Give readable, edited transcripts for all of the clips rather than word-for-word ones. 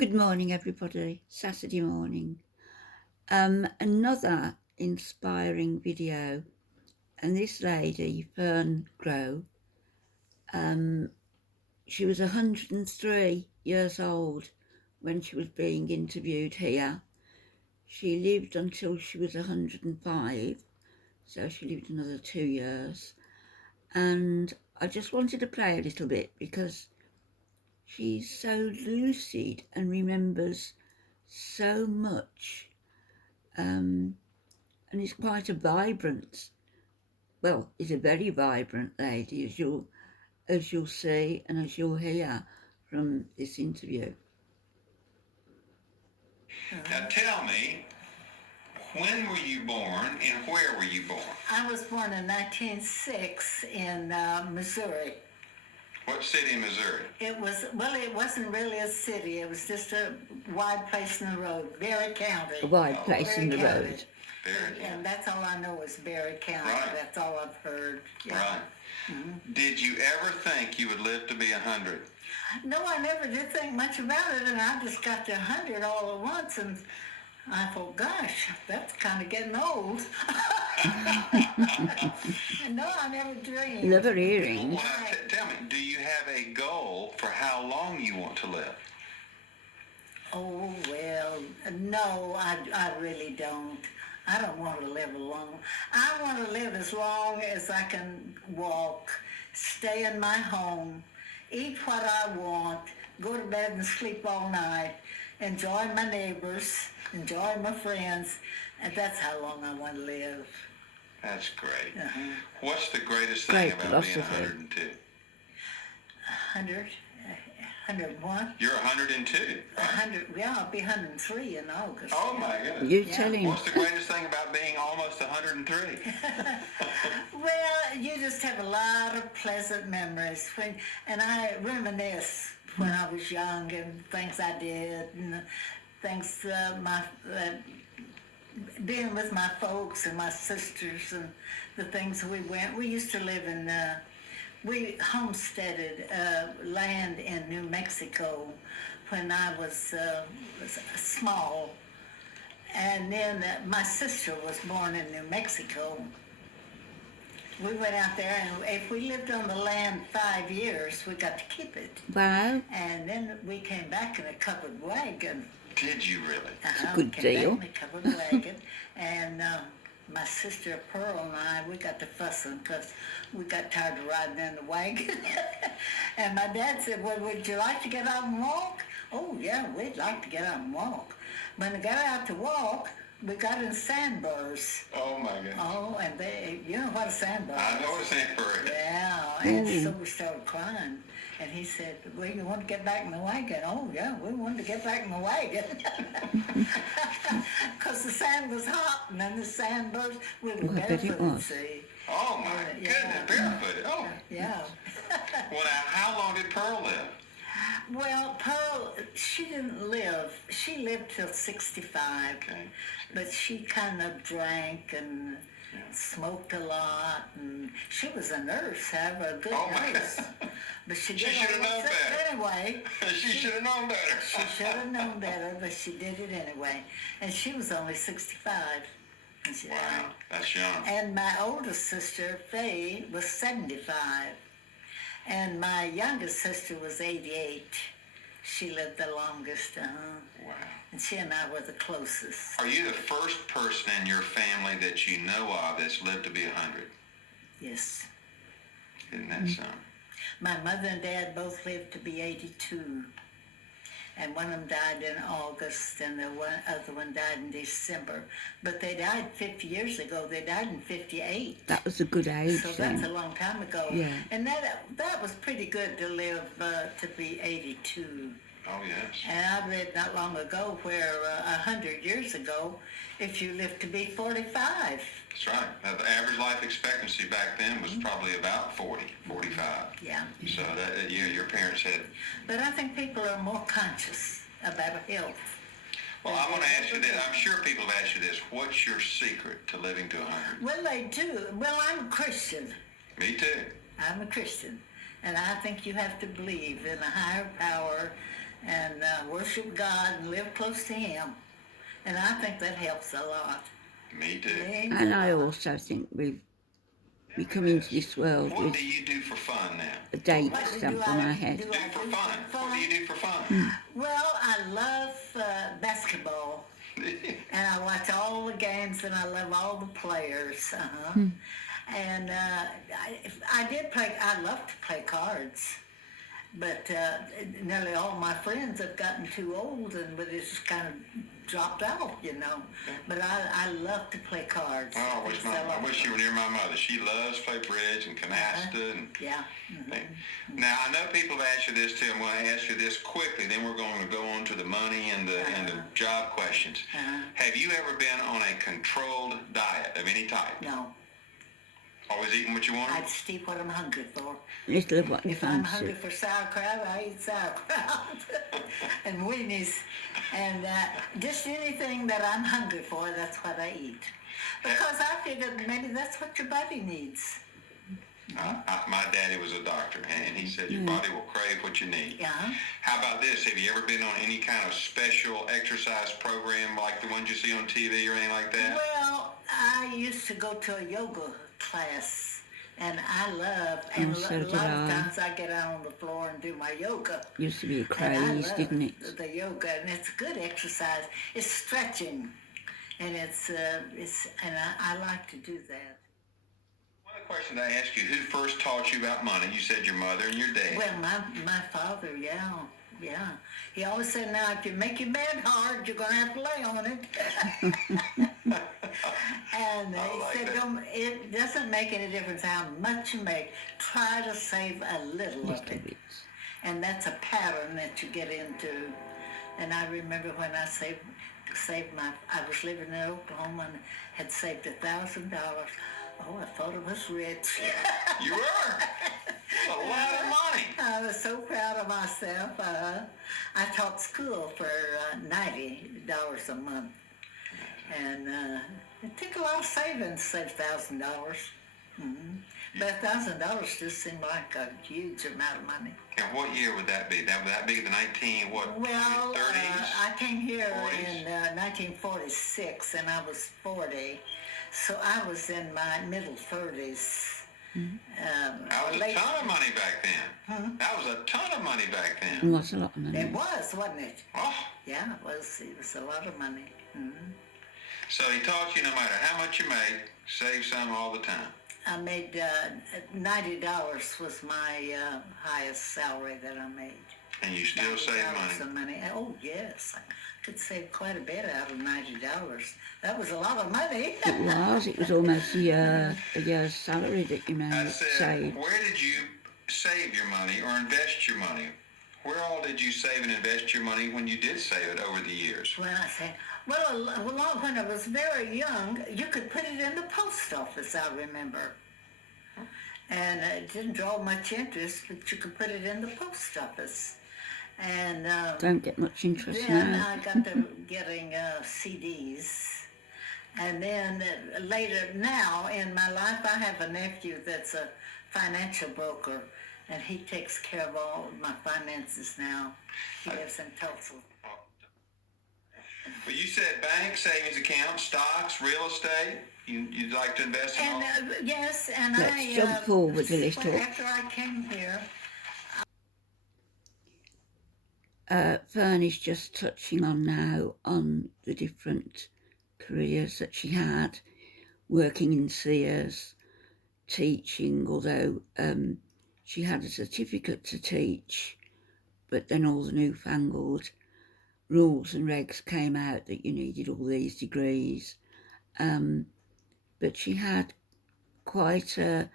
Good morning, everybody. Saturday morning. Another inspiring video, and this lady, Fern Groh, she was 103 years old when she was being interviewed here. She lived until she was 105, so she lived another 2 years. And I just wanted to play a little bit because she's so lucid and remembers so much. And is quite a vibrant, is a very vibrant lady, as you'll see and as you'll hear from this interview. Now tell me, when were you born and where were you born? I was born in 1906 in Missouri. What city in Missouri? It wasn't really a city. It was just a wide place in the road, Berry County. A wide place in the road. And that's all I know is Berry County. Right. That's all I've heard. Yeah. Right. Mm-hmm. Did you ever think you would live to be 100? No, I never did think much about it, and I just got to 100 all at once, and I thought, gosh, that's kind of getting old. No, I never dreamed. Never hearing. Well, tell me, do you have a goal for how long you want to live? Oh, well, no, I really don't. I don't want to live long. I want to live as long as I can walk, stay in my home, eat what I want, go to bed and sleep all night, enjoy my neighbors, enjoy my friends, and that's how long I want to live. That's great. Uh-huh. What's the greatest thing about being 102? 100? 101? You're 102, right? 100, yeah, I'll be 103 in August. Oh, my goodness. You tell him. What's the greatest thing about being almost 103? Well, you just have a lot of pleasant memories. And I reminisce when I was young and things I did and things being with my folks and my sisters and the things we went. We used to live in... we homesteaded land in New Mexico when I was small. And then my sister was born in New Mexico. We went out there, and if we lived on the land 5 years, we got to keep it. Wow. And then we came back in a covered wagon. Did you really? It's a good deal. Back in a covered wagon. And my sister Pearl and I, we got to fussing because we got tired of riding in the wagon. And my dad said, well, would you like to get out and walk? Oh, yeah, we'd like to get out and walk. When we got out to walk, we got in sandburrs. Oh, my goodness. Oh, and you know what a sandburr is? I know what a sandburr is. Yeah, and so we started crying. And he said, well, you want to get back in the wagon? Oh, yeah, we wanted to get back in the wagon. Because the sand was hot, and then the sandburrs, we were barefooted, see. Oh, my goodness, barefooted. Oh. Yeah. Well, now, how long did Pearl live? Well, Pearl, she didn't live. She lived till 65. Okay. But she kind of drank and smoked a lot, and she was a nurse, a good nurse. But she should have known better. Anyway. She should have known better. She should have known better, but she did it anyway. And she was only 65. Wow, that's young. And my oldest sister, Faye, was 75. And my youngest sister was 88. She lived the longest. Wow. And she and I were the closest. Are you the first person in your family that you know of that's lived to be 100? Yes. Isn't that something? My mother and dad both lived to be 82. And one of them died in August, and the other one died in December. But they died 50 years ago. They died in 58. That was a good age. So that's a long time ago. Yeah. And that was pretty good to live to be 82. Oh, yes. And I read not long ago where 100 years ago, if you lived to be 45. That's right. Now, the average life expectancy back then was probably about 40, 45. Yeah. So that your parents had... But I think people are more conscious about health. Well, I want to ask you this. I'm sure people have asked you this. What's your secret to living to 100? Well, they do. Well, I'm a Christian. Me too. I'm a Christian. And I think you have to believe in a higher power and worship God and live close to Him. And I think that helps a lot. Me too. And I also think we come into this world What with do you do for fun now? a date What do stamped I on our head. do Do for fun. What do you do for fun? Well, I love basketball, and I watch all the games, and I love all the players. And I did play. I love to play cards, but nearly all my friends have gotten too old, and but it's just kind of dropped out, you know. But I love to play cards. Oh, I wish you were near my mother. She loves to play bridge and canasta. And Yeah. Now, I know people have asked you this too. I'm going to ask you this quickly. Then we're going to go on to the money and the job questions. Have you ever been on a controlled diet of any type? No, Always eating what you wanted? I just eat what I'm hungry for. Little of what you If I'm fancy. hungry for sauerkraut, I eat sauerkraut and weenies, and just anything that I'm hungry for, that's what I eat. Because I figured maybe that's what your body needs. My daddy was a doctor, and he said your body will crave what you need. Yeah. How about this? Have you ever been on any kind of special exercise program like the ones you see on TV or anything like that? Well, I used to go to a yoga class, and I love, and Oh, so a did lot of I. times I get out on the floor and do my yoga. Used to be a And I craze, love didn't it? the yoga, and it's good exercise. It's stretching, and I like to do that. One of the questions I asked you, who first taught you about money? You said your mother and your dad. Well, my father, yeah. He always said, now, if you make your bed hard, you're going to have to lay on it. And I he like said, that. it doesn't make any difference how much you make. Try to save a little of Little it. bits. And that's a pattern that you get into. And I remember when I I was living in Oklahoma and had saved $1,000. Oh, I thought it was rich. You were? A lot of money. I was so proud of myself. I taught school for $90 a month. And it took a lot of savings to save $1,000. But $1,000 just seemed like a huge amount of money. And what year would that be? Would that be the 1930s? Well, I came here 40s? in 1946, and I was 40. So I was in my middle 30s. That was a ton of money back then. That was a ton of money back It then. was a lot of money. It was, wasn't it? Oh, Yeah, it was a lot of money. so he taught you no matter how much you make, save some all the time. I made $90 was my highest salary that I made. And you still save $90 money. of money. Oh yes, I could save quite a bit out of $90. That was a lot of money. It was almost a year's salary that you I made, said, saved. where did you save your money or invest your money? Where all did you save and invest your money when you did save it over the years? Well, I said, well, when I was very young, you could put it in the post office, I remember. And it didn't draw much interest, but you could put it in the post office. And Don't get much interest then now. I got to getting CDs. And then later, now in my life, I have a nephew that's a financial broker, and he takes care of all of my finances now. He lives in Tulsa. Well, you said bank, savings account, stocks, real estate. You'd like to invest in all? And yes, and Let's jump forward a little. After I came here, Fern is just touching on now on the different careers that she had, working in Sears, teaching, although she had a certificate to teach, but then all the newfangled rules and regs came out that you needed all these degrees. But she had quite a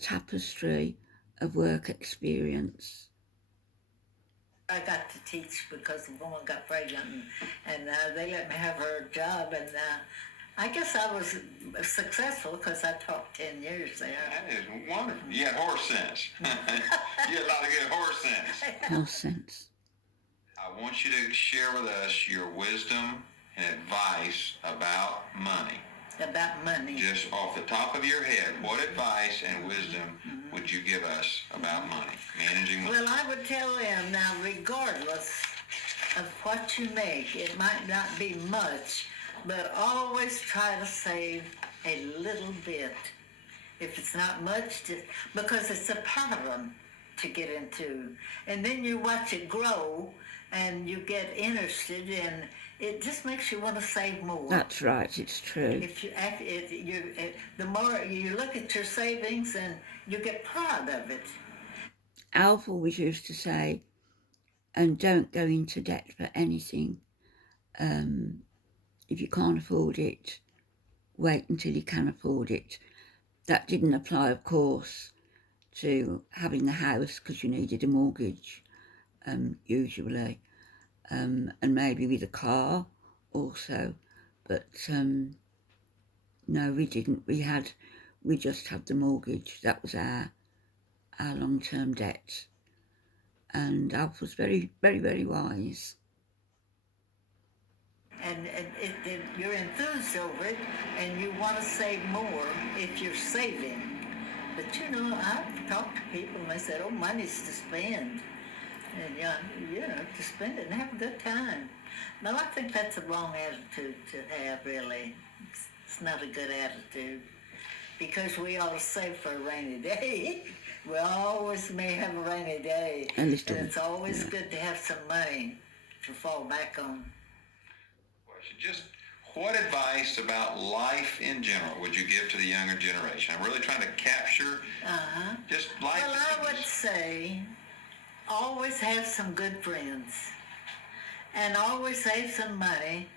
tapestry of work experience. I got to teach because the woman got pregnant, and they let me have her job, and I guess I was successful because I taught 10 years there. That is wonderful. You had horse sense. You had a lot of good horse sense. No sense. I want you to share with us your wisdom and advice about money. About money. Just off the top of your head, what advice and wisdom would you give us about money, managing money? Well, I would tell them now, regardless what you make. It might not be much, but always try to save a little bit. If it's not much, because it's a pattern to get into. And then you watch it grow and you get interested, and it just makes you want to save more. That's right, it's true. The more you look at your savings, and you get proud of it. Alf always used to say, and don't go into debt for anything. If you can't afford it, wait until you can afford it. That didn't apply, of course, to having the house, because you needed a mortgage, usually, and maybe with a car also. But no, we didn't. We just had the mortgage. That was our long-term debt. And Alf was very, very, very wise. And you're enthused over it, and you want to save more if you're saving. But I've talked to people, and they said, "Oh, money's to spend, and to spend it and have a good time." No, I think that's a wrong attitude to have. Really, it's not a good attitude, because we ought to save for a rainy day. We always may have a rainy day, and it's always good to have some money to fall back on. Just what advice about life in general would you give to the younger generation? I'm really trying to capture just life. Well, I would say always have some good friends, and always save some money,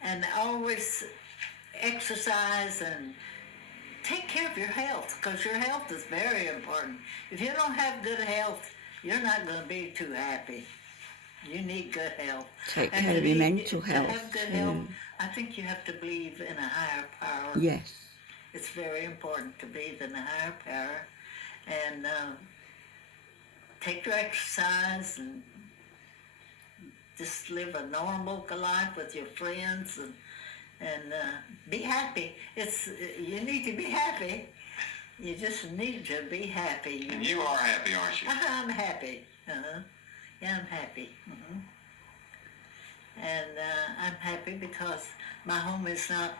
and always exercise and take care of your health, because your health is very important. If you don't have good health, you're not going to be too happy. You need good health. Take care of your mental health. To have good health, I think you have to believe in a higher power. Yes. It's very important to believe in a higher power, and take your exercise, and just live a normal life with your friends, and be happy. You need to be happy. You just need to be happy. And you are happy, aren't you? I'm happy. Yeah, I'm happy. And I'm happy because my home is not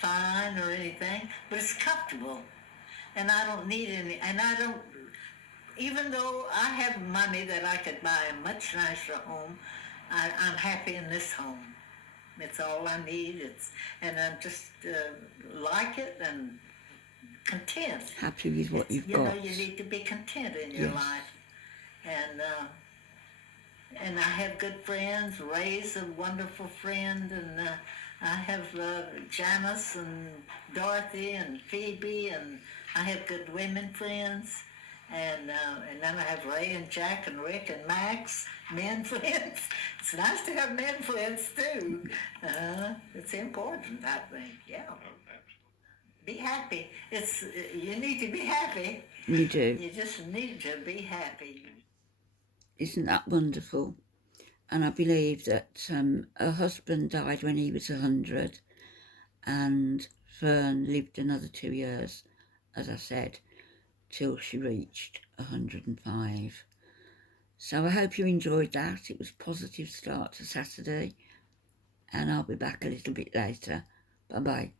fine or anything, but it's comfortable. And I don't need any, and I don't, even though I have money that I could buy a much nicer home, I'm happy in this home. It's all I need. And I'm just like it and content. Happy with what you've got. You need to be content in your life. And I have good friends. Ray's a wonderful friend, and I have Janice and Dorothy and Phoebe, and I have good women friends. And then I have Ray and Jack and Rick and Max, men friends. It's nice to have men friends too. It's important, I think. Yeah. Be happy. You need to be happy. You do. You just need to be happy. Isn't that wonderful? And I believe that her husband died when he was 100, and Fern lived another 2 years, as I said, till she reached 105. So I hope you enjoyed that. It was a positive start to Saturday, and I'll be back a little bit later. Bye-bye.